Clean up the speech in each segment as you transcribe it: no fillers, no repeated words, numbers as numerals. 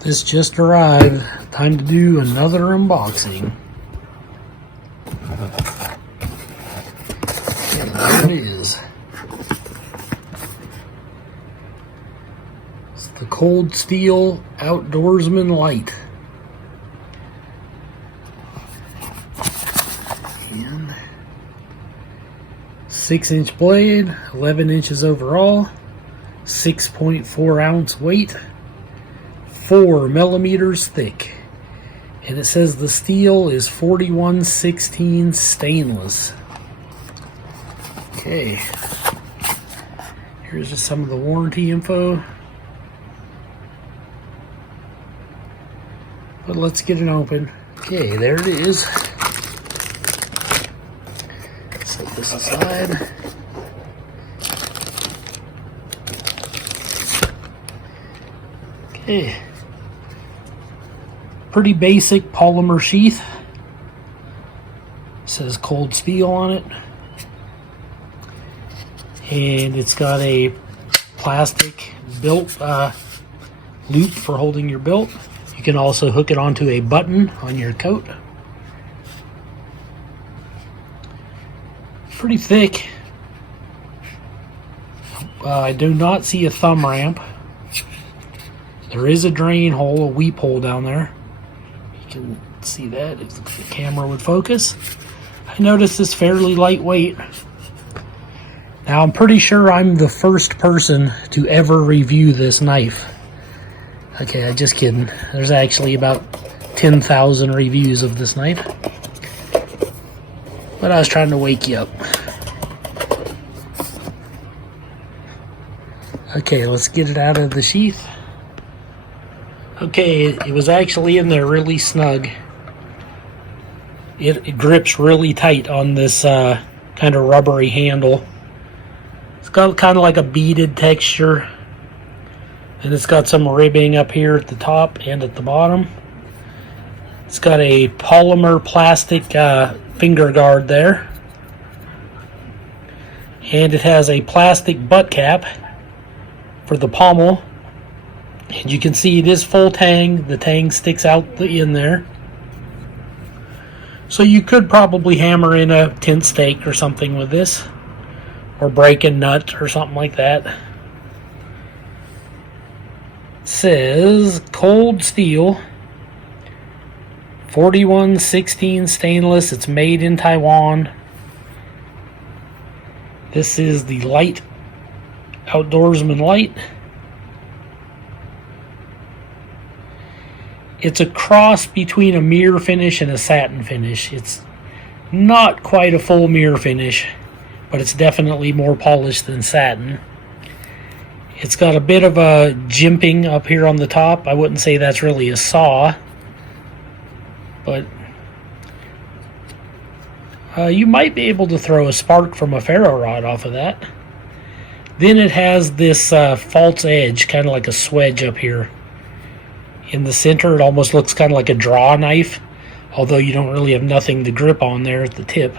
This just arrived. Time to do another unboxing. And there it is. It's the ColdSteel Outdoorsman Lite. And 6-inch blade, 11 inches overall, 6.4 ounce weight, 4 millimeters thick, and it says the steel is 4116 stainless. Okay, here's just some of the warranty info, but let's get it open. Okay, there it is. Set this aside. Okay. Pretty basic polymer sheath. It says ColdSteel on it. And it's got a plastic built loop for holding your belt. You can also hook it onto a button on your coat. Pretty thick. I do not see a thumb ramp. There is a drain hole, a weep hole down there. You can see that if the camera would focus. I noticed it's fairly lightweight. Now I'm pretty sure I'm the first person to ever review this knife. Okay, I'm just kidding. There's actually about 10,000 reviews of this knife. But I was trying to wake you up. Okay, let's get it out of the sheath. Okay, it was actually in there really snug. It grips really tight on this kind of rubbery handle. It's got kind of like a beaded texture. And it's got some ribbing up here at the top and at the bottom. It's got a polymer plastic finger guard there. And it has a plastic butt cap for the pommel. And you can see it is Full-Tang. The tang sticks out the end there. So you could probably hammer in a tent stake or something with this. Or break a nut or something like that. It says ColdSteel 4116 stainless. It's made in Taiwan. This is the Lite Outdoorsman Lite. It's a cross between a mirror finish and a satin finish. It's not quite a full mirror finish, but it's definitely more polished than satin. It's got a bit of a jimping up here on the top. I wouldn't say that's really a saw, but you might be able to throw a spark from a ferro rod off of that. Then it has this false edge, kind of like a swedge up here. In the center, it almost looks kind of like a draw knife, although you don't really have nothing to grip on there at the tip.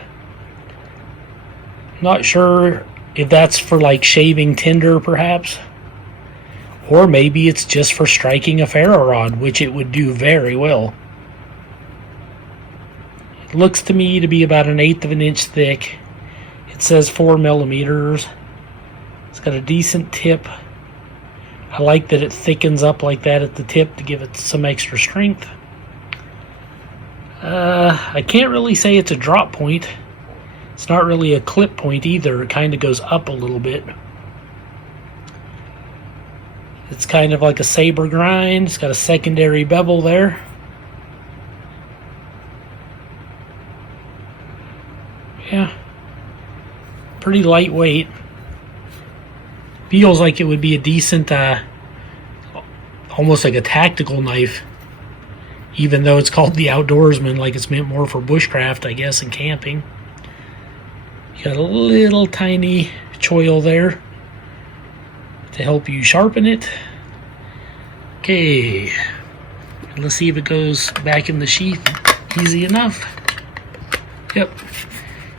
Not sure if that's for like shaving tinder perhaps, or maybe it's just for striking a ferro rod, which it would do very well. It looks to me to be about 1/8 of an inch thick. It says 4 millimeters. It's got a decent tip. I like that it thickens up like that at the tip to give it some extra strength. I can't really say it's a drop point. It's not really a clip point either. It kind of goes up a little bit. It's kind of like a saber grind. It's got a secondary bevel there. Yeah. Pretty lightweight. Feels like it would be a decent, almost like a tactical knife, even though it's called the Outdoorsman, like it's meant more for bushcraft, I guess, and camping. You got a little tiny choil there to help you sharpen it. Okay, let's see if it goes back in the sheath easy enough. Yep,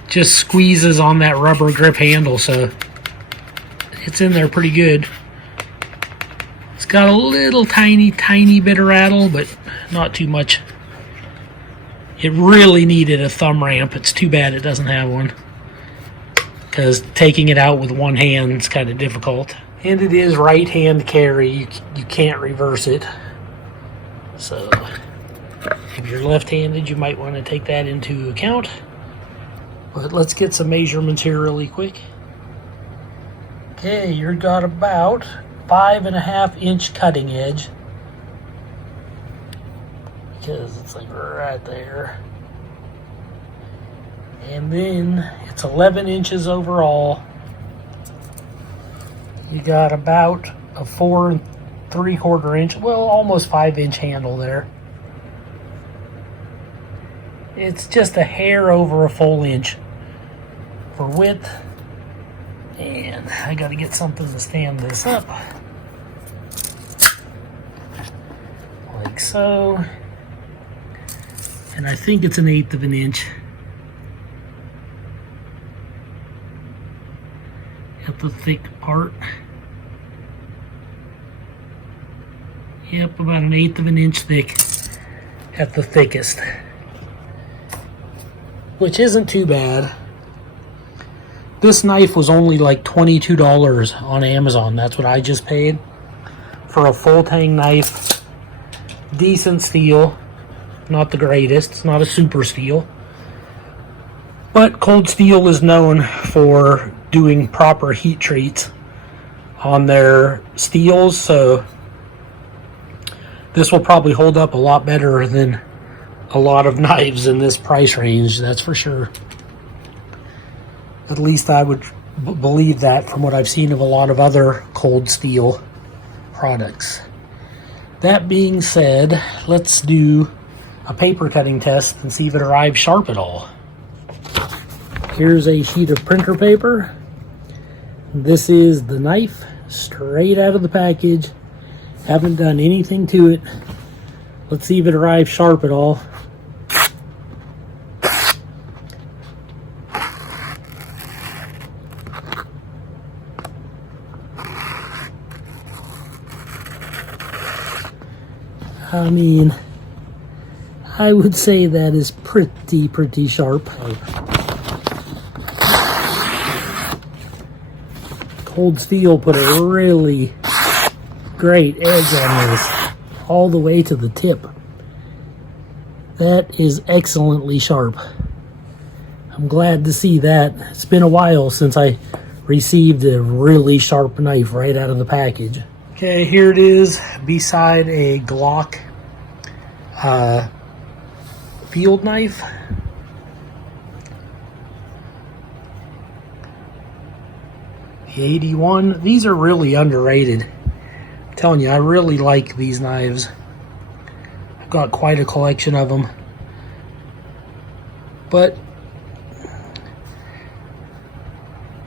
just squeezes on that rubber grip handle, so it's in there pretty good. It's Got a little tiny bit of rattle, but not too much. It really needed a thumb ramp. It's too bad it doesn't have one, because taking it out with one hand is kind of difficult. And it is right hand carry. You can't reverse it. So if you're left-handed, you might want to take that into account. But let's get some measurements here really quick. Okay, you've got about 5.5 inch cutting edge, because it's like right there. And then it's 11 inches overall. You got about a 4 3/4 inch, well, almost 5 inch handle there. It's just a hair over a full inch for width. And I got to get something to stand this up, like so. And I think it's 1/8 of an inch at the thick part. Yep, about 1/8 of an inch thick at the thickest, which isn't too bad. This knife was only like $22 on Amazon. That's what I just paid for a Full-Tang knife. Decent steel, not the greatest. It's not a super steel, but ColdSteel is known for doing proper heat treats on their steels, so this will probably hold up a lot better than a lot of knives in this price range, that's for sure. At least I would believe that from what I've seen of a lot of other ColdSteel products. That being said, let's do a paper cutting test and see if it arrives sharp at all. Here's a sheet of printer paper. This is the knife straight out of the package. Haven't done anything to it. Let's see if it arrives sharp at all. I mean, I would say that is pretty sharp. ColdSteel put a really great edge on this, all the way to the tip. That is excellently sharp. I'm glad to see that. It's been a while since I received a really sharp knife right out of the package. Okay, here it is beside a Glock field knife. The 81. These are really underrated. I'm telling you, I really like these knives. I've got quite a collection of them. But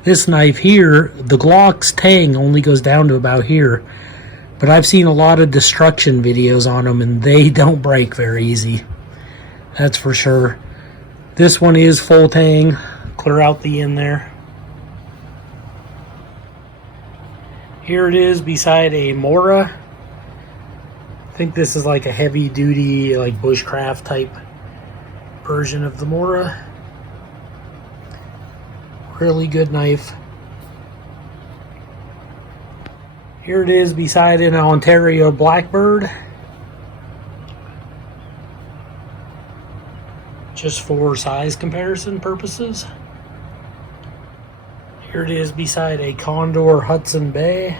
this knife here, the Glock's tang only goes down to about here. But I've seen a lot of destruction videos on them, and they don't break very easy. That's for sure. This one is Full-Tang. Clear out the end there. Here it is beside a Mora. I think this is like a heavy duty, like bushcraft type version of the Mora. Really good knife. Here it is beside an Ontario Blackbird. Just for size comparison purposes. Here it is beside a Condor Hudson Bay.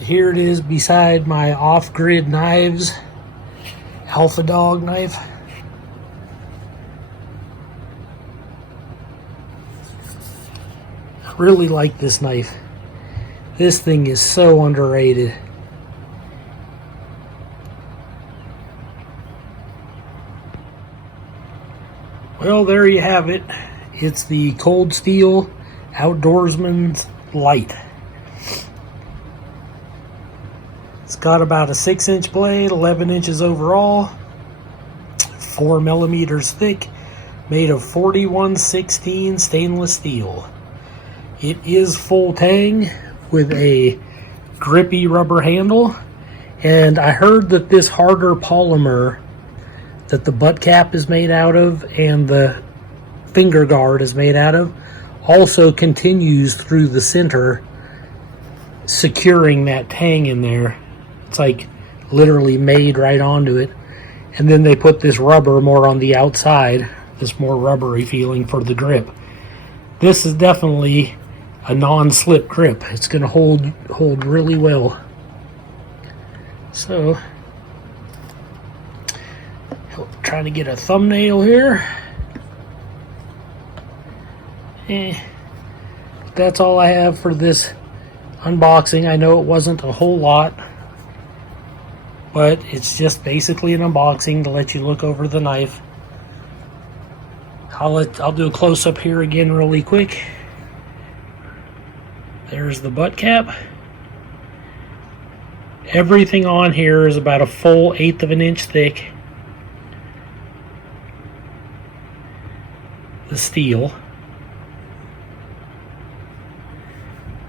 Here it is beside my Off-Grid Knives Alpha Dog knife. I really like this knife. This thing is so underrated. Well, there you have it. It's the ColdSteel Outdoorsman Lite. It's got about a 6-inch blade, 11 inches overall, 4 millimeters thick, made of 4116 stainless steel. It is Full-Tang with a grippy rubber handle, and I heard that this harder polymer that the butt cap is made out of and the finger guard is made out of also continues through the center, securing that tang in there. It's like literally made right onto it, and then they put this rubber more on the outside, this more rubbery feeling for the grip. This is definitely a non-slip grip. It's going to hold really well. So, trying to get a thumbnail here. That's all I have for this unboxing. I know it wasn't a whole lot, but it's just basically an unboxing to let you look over the knife. I'll do a close-up here again really quick. There's the butt cap. Everything on here is about a full 1/8 of an inch thick. The steel.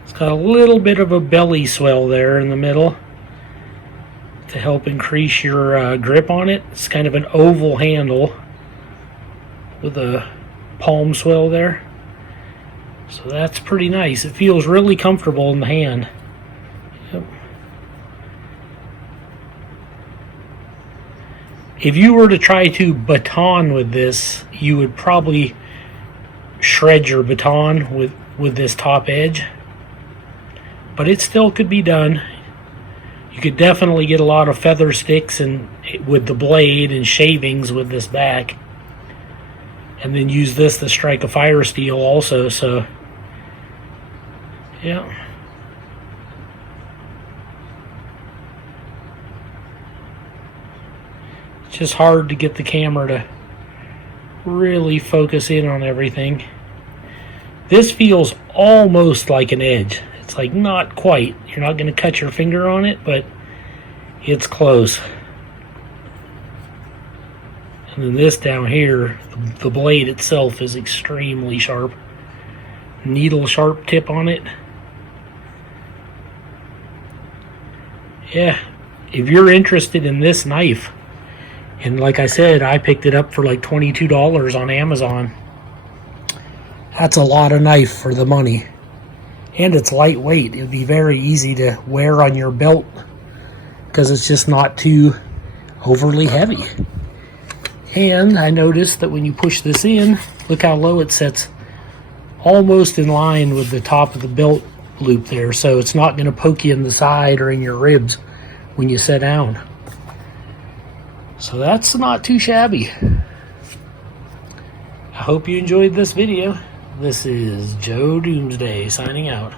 It's got a little bit of a belly swell there in the middle to help increase your grip on it. It's kind of an oval handle with a palm swell there. So that's pretty nice. It feels really comfortable in the hand. Yep. If you were to try to baton with this, you would probably shred your baton with this top edge. But it still could be done. You could definitely get a lot of feather sticks and with the blade and shavings with this back. And then use this to strike a fire steel also, so yeah. It's just hard to get the camera to really focus in on everything. This feels almost like an edge. It's like not quite. You're not going to cut your finger on it, but it's close. And then this down here, the blade itself is extremely sharp. Needle sharp tip on it. Yeah, if you're interested in this knife, and like I said, I picked it up for like $22 on Amazon. That's a lot of knife for the money. And it's lightweight. It'd be very easy to wear on your belt because it's just not too overly heavy. And I noticed that when you push this in, look how low it sets, almost in line with the top of the belt loop there, so it's not going to poke you in the side or in your ribs when you sit down. So that's not too shabby. I hope you enjoyed this video. This is Joe Doomsday signing out.